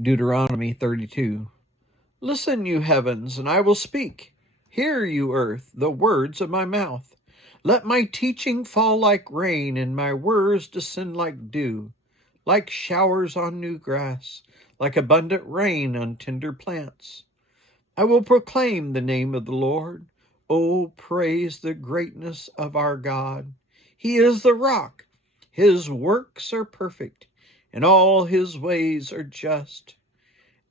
Deuteronomy 32. Listen, you heavens, and I will speak. Hear, you earth, the words of my mouth. Let my teaching fall like rain, and my words descend like dew, like showers on new grass, like abundant rain on tender plants. I will proclaim the name of the Lord. Oh, praise the greatness of our God. He is the rock. His works are perfect, and all his ways are just.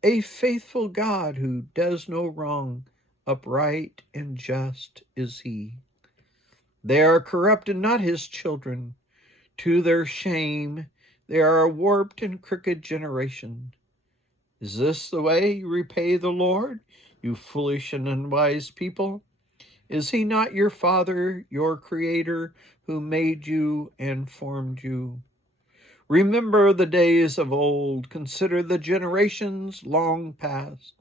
A faithful God who does no wrong, upright and just is he. They are corrupt and not his children. To their shame, they are a warped and crooked generation. Is this the way you repay the Lord, you foolish and unwise people? Is he not your Father, your Creator, who made you and formed you? Remember the days of old, consider the generations long past.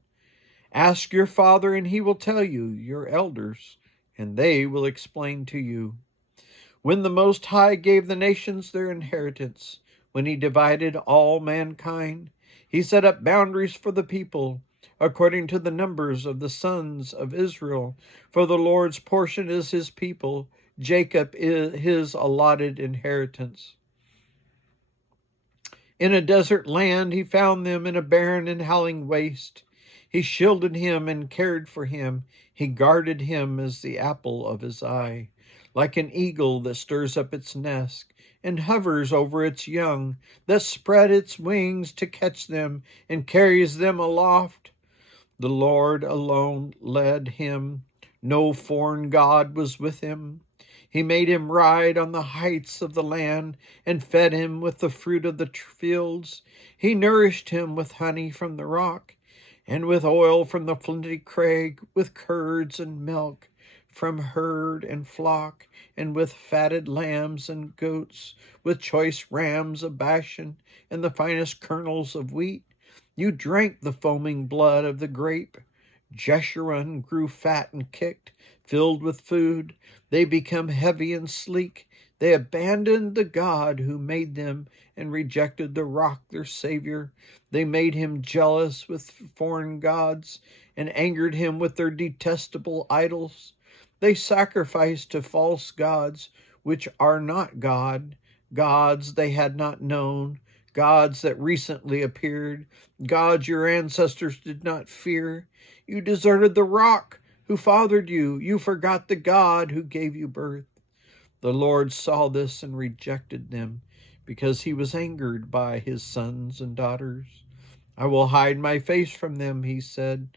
Ask your father, and he will tell you, your elders, and they will explain to you. When the Most High gave the nations their inheritance, when he divided all mankind, he set up boundaries for the people, according to the numbers of the sons of Israel. For the Lord's portion is his people, Jacob is his allotted inheritance. In a desert land he found them, in a barren and howling waste. He shielded him and cared for him. He guarded him as the apple of his eye. Like an eagle that stirs up its nest and hovers over its young, that spread its wings to catch them and carries them aloft. The Lord alone led him. No foreign god was with him. He made him ride on the heights of the land and fed him with the fruit of the fields. He nourished him with honey from the rock and with oil from the flinty crag, with curds and milk from herd and flock, and with fatted lambs and goats, with choice rams of Bashan and the finest kernels of wheat. You drank the foaming blood of the grape. Jeshurun grew fat and kicked, filled with food. They become heavy and sleek. They abandoned the God who made them and rejected the rock, their Savior. They made him jealous with foreign gods and angered him with their detestable idols. They sacrificed to false gods, which are not God, gods they had not known, gods that recently appeared, gods your ancestors did not fear. You deserted the rock who fathered you. You forgot the God who gave you birth. The Lord saw this and rejected them, because he was angered by his sons and daughters. I will hide my face from them, he said,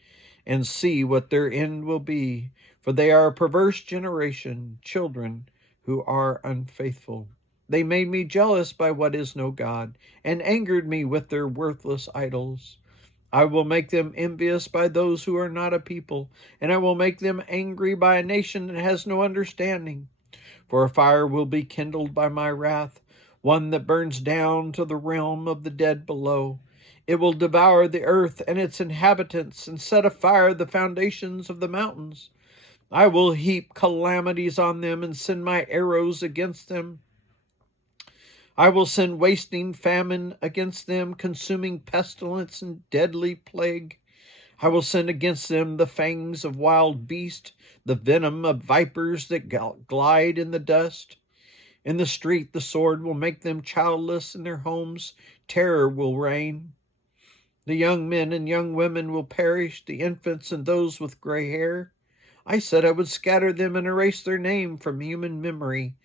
and see what their end will be, for they are a perverse generation, children who are unfaithful. They made me jealous by what is no God, and angered me with their worthless idols. I will make them envious by those who are not a people, and I will make them angry by a nation that has no understanding. For a fire will be kindled by my wrath, one that burns down to the realm of the dead below. It will devour the earth and its inhabitants, and set afire the foundations of the mountains. I will heap calamities on them and send my arrows against them. I will send wasting famine against them, consuming pestilence and deadly plague. I will send against them the fangs of wild beasts, the venom of vipers that glide in the dust. In the street the sword will make them childless, in their homes terror will reign. The young men and young women will perish, the infants and those with gray hair. I said I would scatter them and erase their name from human memory,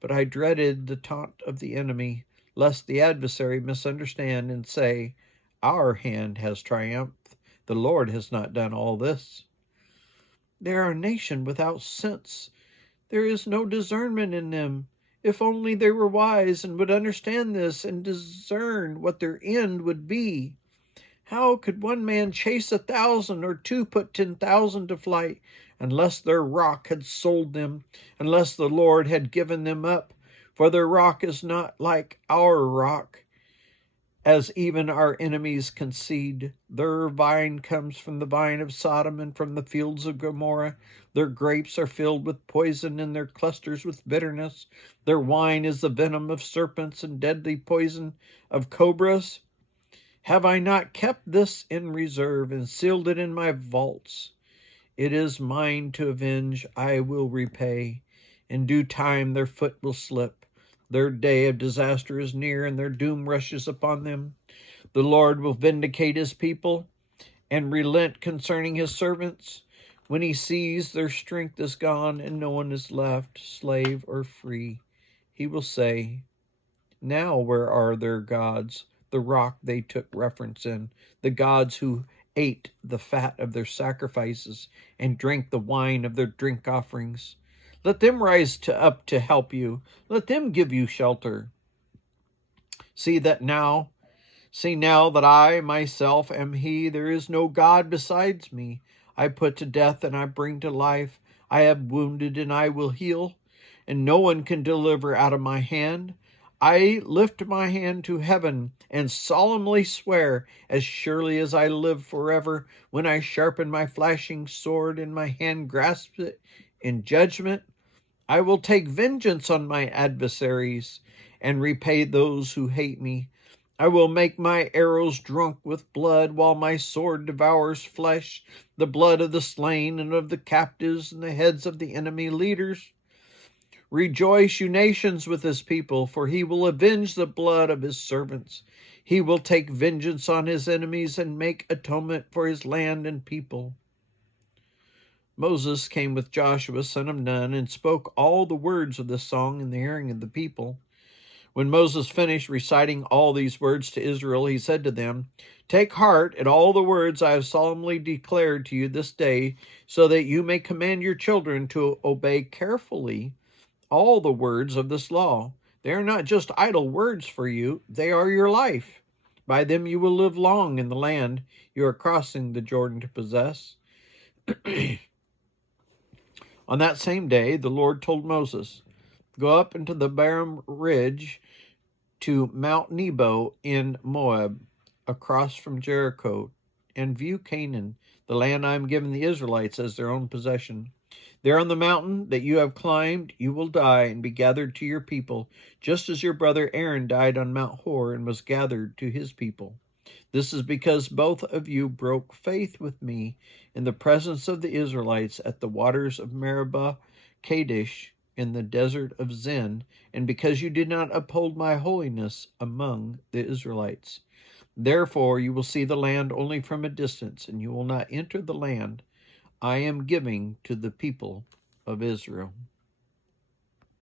but I dreaded the taunt of the enemy, lest the adversary misunderstand and say, our hand has triumphed. The Lord has not done all this. They are a nation without sense. There is no discernment in them. If only they were wise and would understand this and discern what their end would be. How could one man chase 1,000 or two put 10,000 to flight, unless their rock had sold them, unless the Lord had given them up? For their rock is not like our rock, as even our enemies concede. Their vine comes from the vine of Sodom and from the fields of Gomorrah. Their grapes are filled with poison and their clusters with bitterness. Their wine is the venom of serpents and deadly poison of cobras. Have I not kept this in reserve and sealed it in my vaults? It is mine to avenge, I will repay. In due time their foot will slip. Their day of disaster is near, and their doom rushes upon them. The Lord will vindicate his people and relent concerning his servants. When he sees their strength is gone and no one is left, slave or free, he will say, now where are their gods, the rock they took refuge in, the gods who ate the fat of their sacrifices and drank the wine of their drink offerings? Let them rise up to help you. Let them give you shelter. See now that I myself am he. There is no God besides me. I put to death and I bring to life. I have wounded and I will heal, and no one can deliver out of my hand. I lift my hand to heaven and solemnly swear, as surely as I live forever, when I sharpen my flashing sword and my hand grasps it in judgment, I will take vengeance on my adversaries and repay those who hate me. I will make my arrows drunk with blood, while my sword devours flesh, the blood of the slain and of the captives and the heads of the enemy leaders. Rejoice, you nations, with his people, for he will avenge the blood of his servants. He will take vengeance on his enemies and make atonement for his land and people. Moses came with Joshua, son of Nun, and spoke all the words of this song in the hearing of the people. When Moses finished reciting all these words to Israel, he said to them, take heart at all the words I have solemnly declared to you this day, so that you may command your children to obey carefully all the words of this law. They are not just idle words for you, they are your life. By them you will live long in the land you are crossing the Jordan to possess. On that same day, the Lord told Moses, go up into the barren ridge to Mount Nebo in Moab, across from Jericho, and view Canaan, the land I am giving the Israelites as their own possession. There on the mountain that you have climbed, you will die and be gathered to your people, just as your brother Aaron died on Mount Hor and was gathered to his people. This is because both of you broke faith with me in the presence of the Israelites at the waters of Meribah, Kadesh, in the desert of Zin, and because you did not uphold my holiness among the Israelites. Therefore you will see the land only from a distance, and you will not enter the land I am giving to the people of Israel.